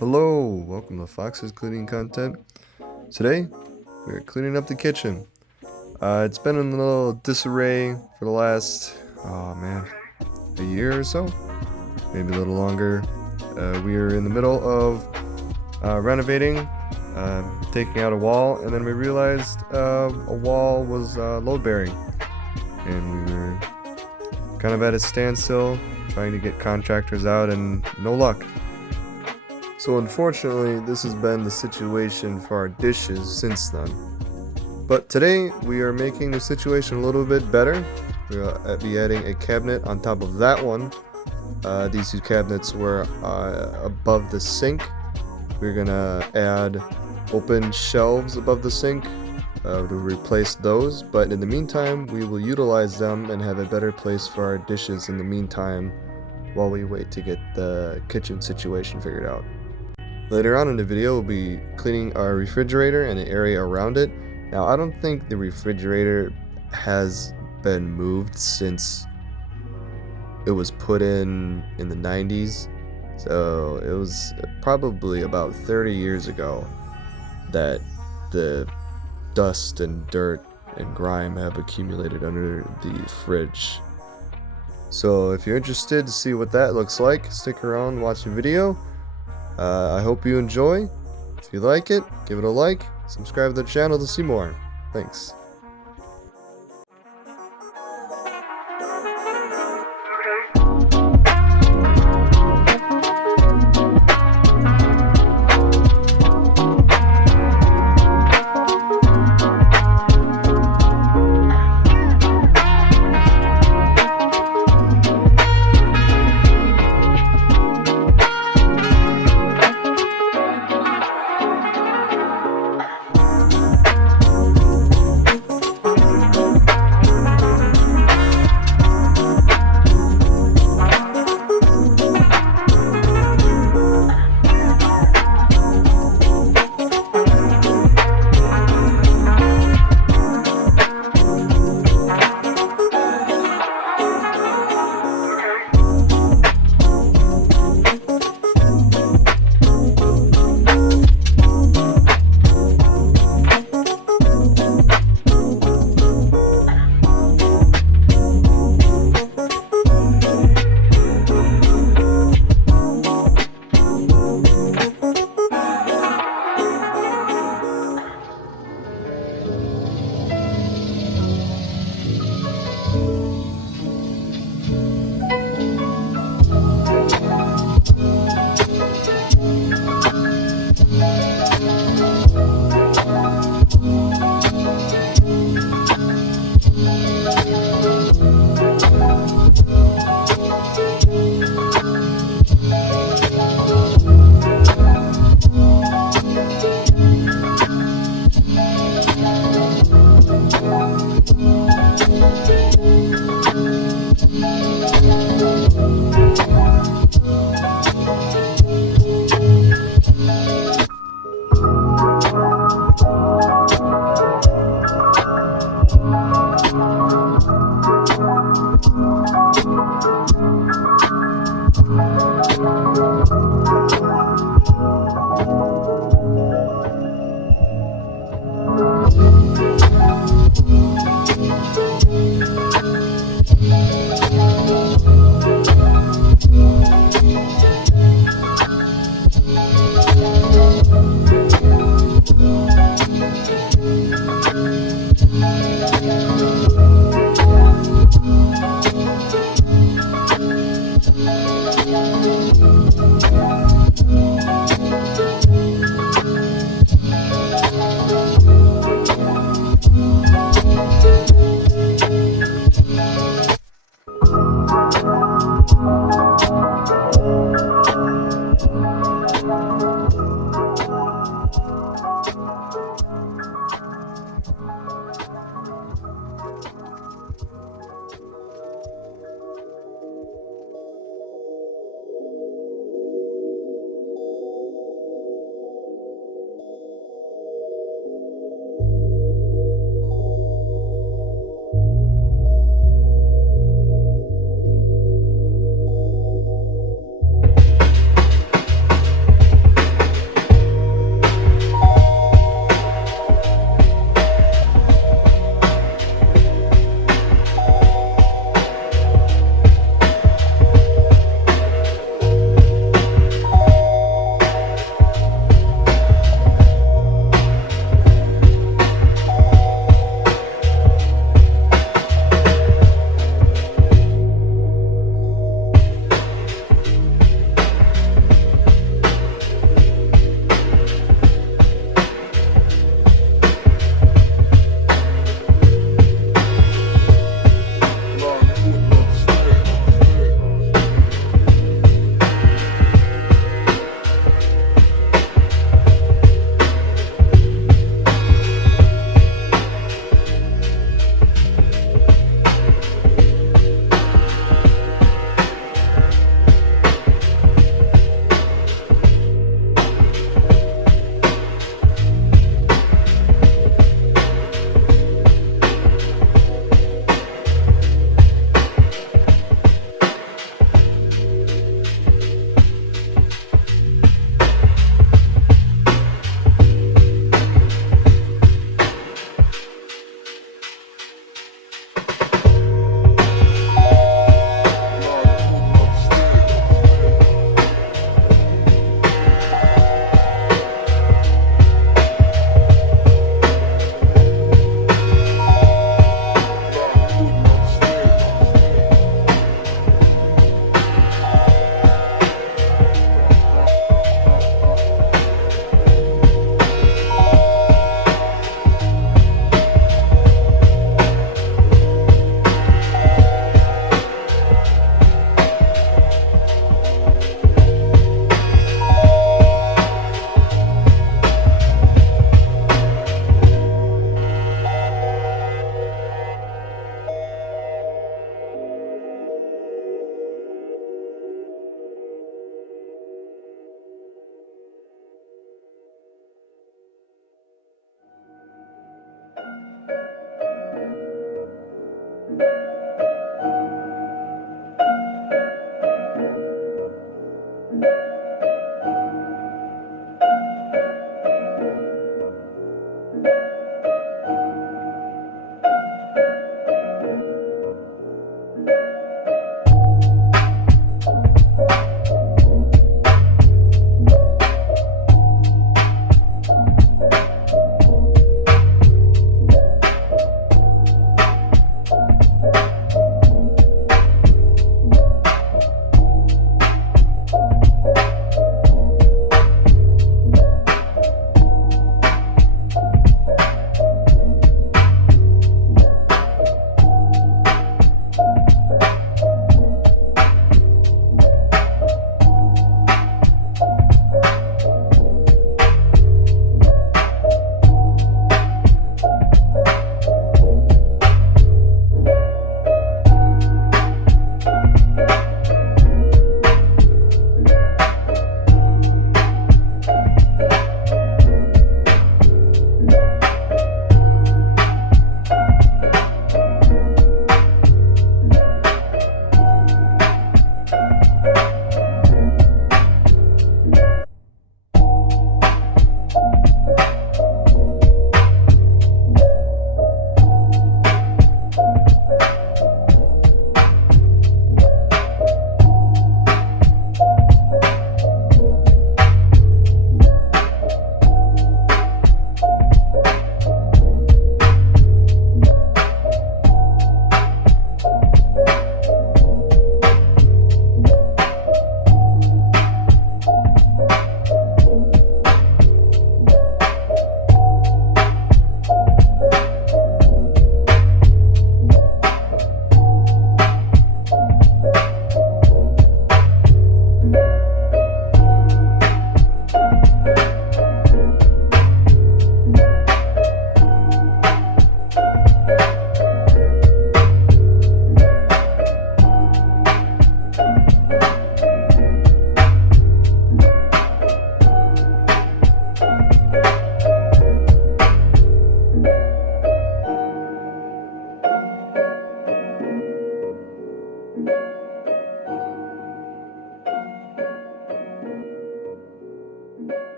Hello, welcome to Fox's Cleaning Content. Today, we're cleaning up the kitchen. It's been in a little disarray for the last, a year or so, maybe a little longer. We are in the middle of renovating, taking out a wall, and then we realized a wall was load bearing, and we were kind of at a standstill trying to get contractors out, and no luck. So unfortunately, this has been the situation for our dishes since then. But today, we are making the situation a little bit better. We'll be adding a cabinet on top of that one. These two cabinets were above the sink. We're gonna add open shelves above the sink to replace those. But in the meantime, we will utilize them and have a better place for our dishes in the meantime while we wait to get the kitchen situation figured out. Later on in the video, we'll be cleaning our refrigerator and the area around it. Now, I don't think the refrigerator has been moved since it was put in the 90s. So it was probably about 30 years ago that the dust and dirt and grime have accumulated under the fridge. So if you're interested to see what that looks like, stick around, watch the video. I hope you enjoy. If you like it, give it a like, subscribe to the channel to see more. Thanks.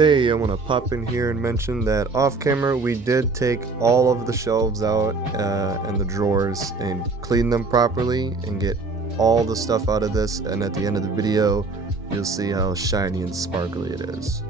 Hey, I want to pop in here and mention that off camera we did take all of the shelves out and the drawers and clean them properly and get all the stuff out of this, and at the end of the video you'll see how shiny and sparkly it is.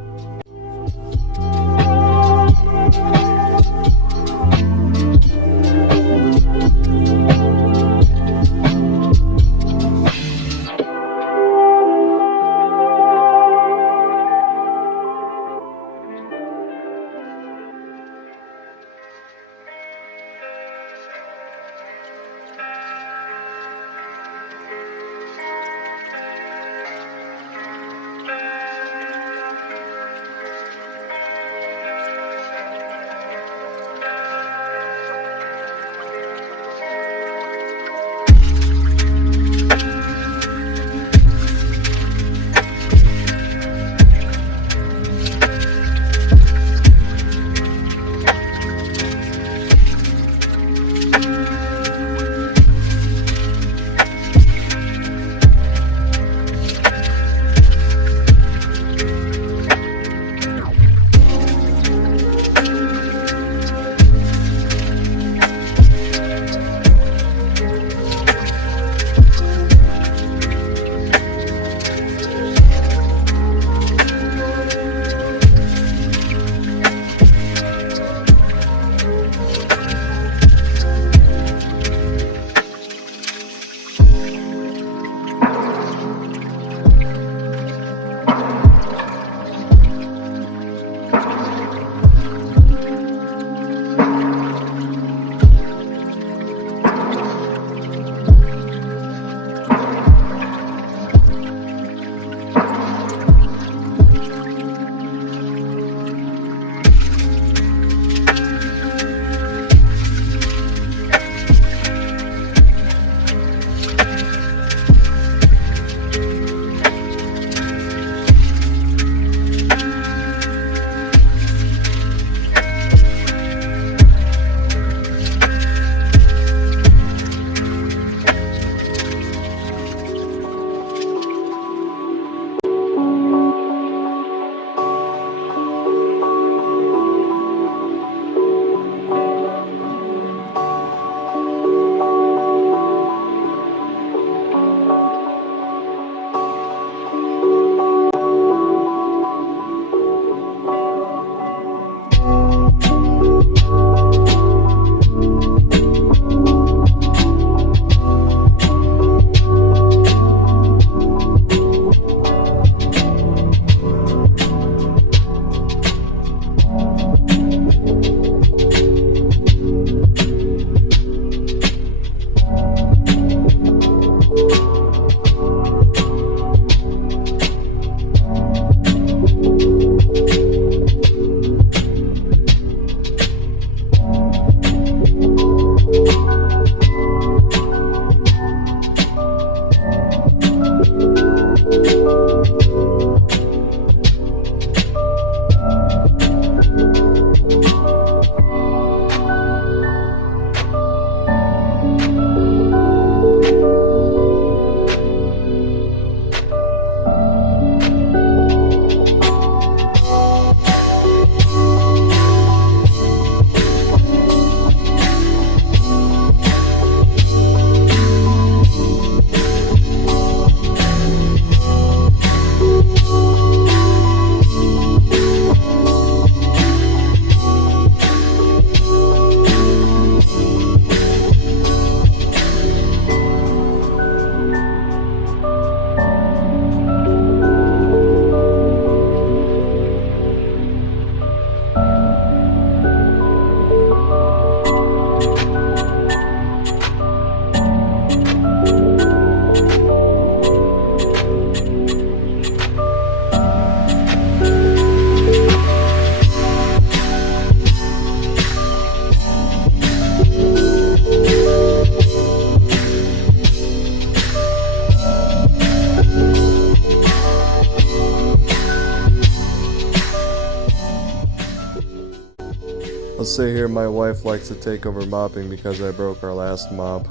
Let's say here my wife likes to take over mopping because I broke our last mop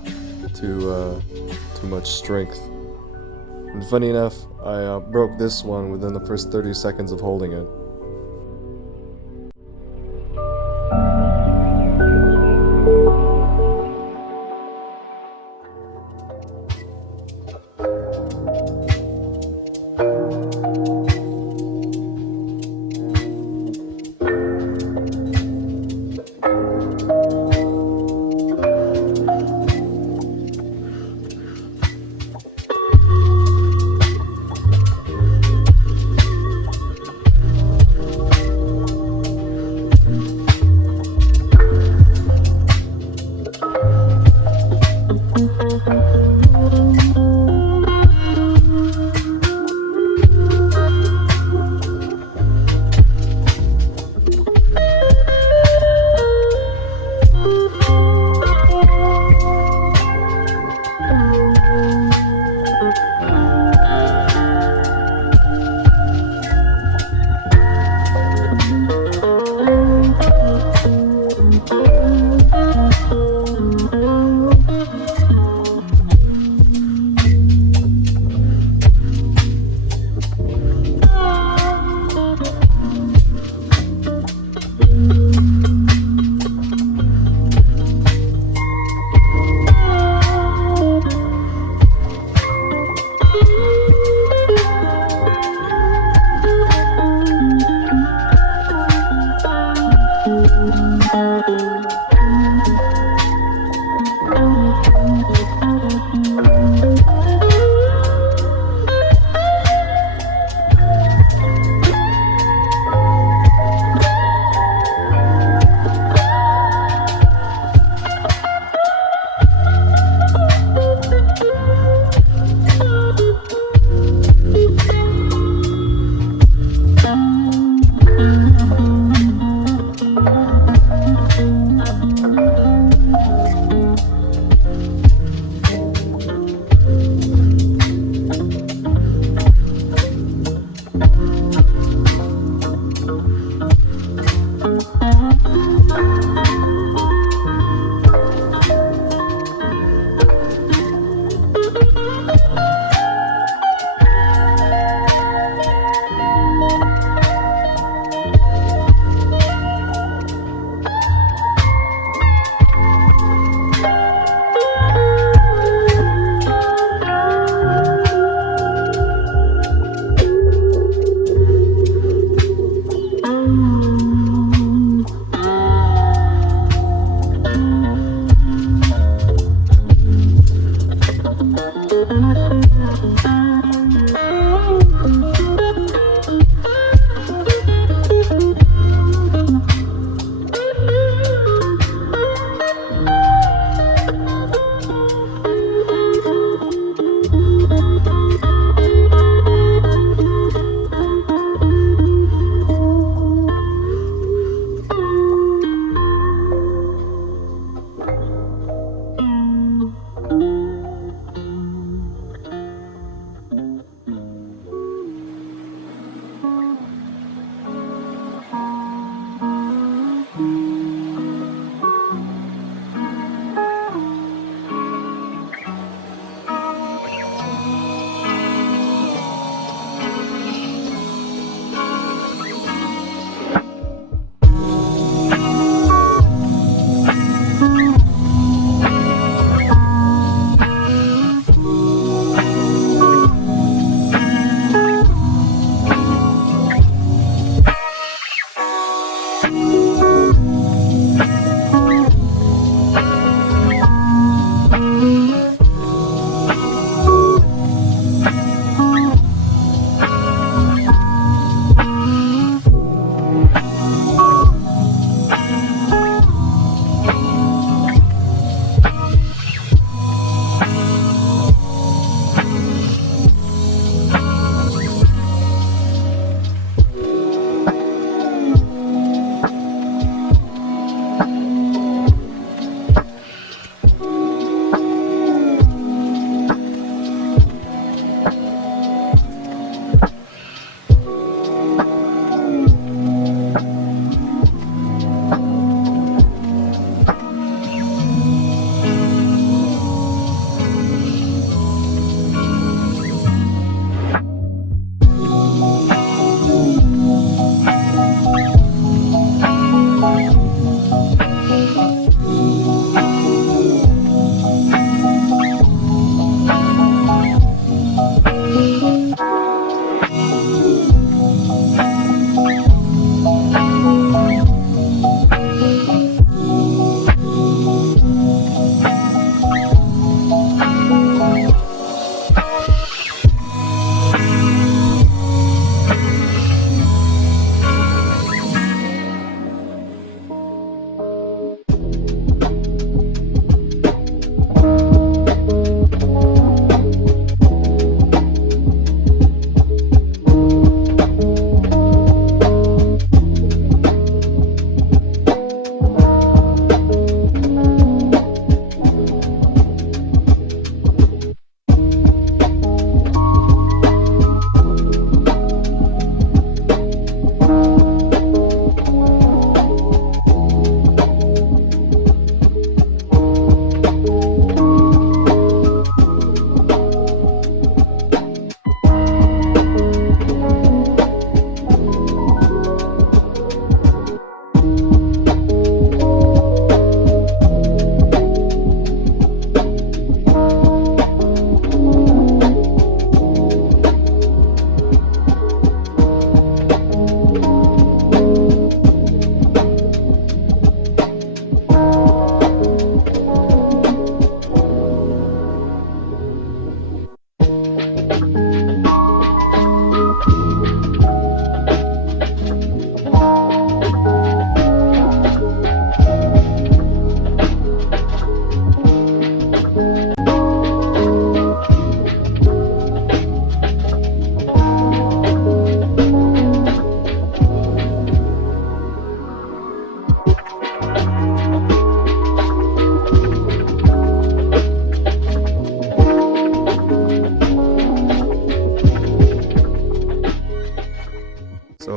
to too much strength. And funny enough, I broke this one within the first 30 seconds of holding it.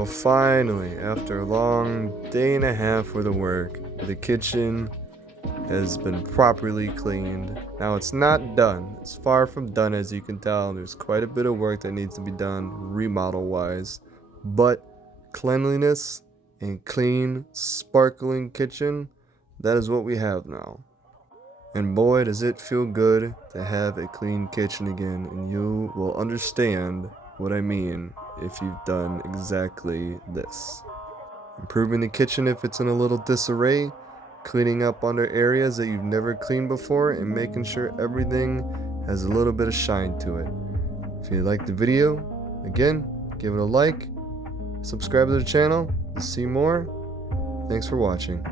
So finally, after a long day and a half worth of work, the kitchen has been properly cleaned. Now it's not done. It's far from done, as you can tell. There's quite a bit of work that needs to be done remodel wise. But cleanliness and clean, sparkling kitchen, that is what we have now. And boy, does it feel good to have a clean kitchen again, and you will understand what I mean if you've done exactly this. Improving the kitchen if it's in a little disarray, cleaning up under areas that you've never cleaned before, and making sure everything has a little bit of shine to it. If you liked the video, again, give it a like, subscribe to the channel to see more. Thanks for watching.